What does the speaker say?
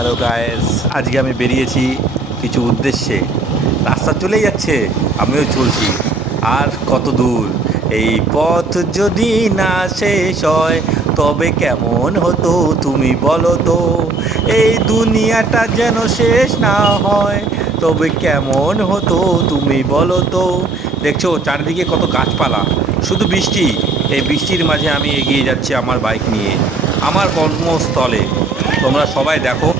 Hello guys, আজকে আমি বেরিয়েছি কিছু উদ্দেশ্যে। রাস্তা চলেই যাচ্ছে, আমিও চলছি। আর কত দূর? এই পথ যদি না শেষ হয় তবে কেমন হতো তুমি বলো তো। এই দুনিয়াটা যেন শেষ না হয় তবে কেমন হতো তুমি বলো তো। দেখছো চারিদিকে কত গাছপালা, শুধু বৃষ্টি। এই বৃষ্টির মাঝে আমি এগিয়ে যাচ্ছি আমার বাইক নিয়ে আমার কর্মস্থলে। তোমরা সবাই দেখো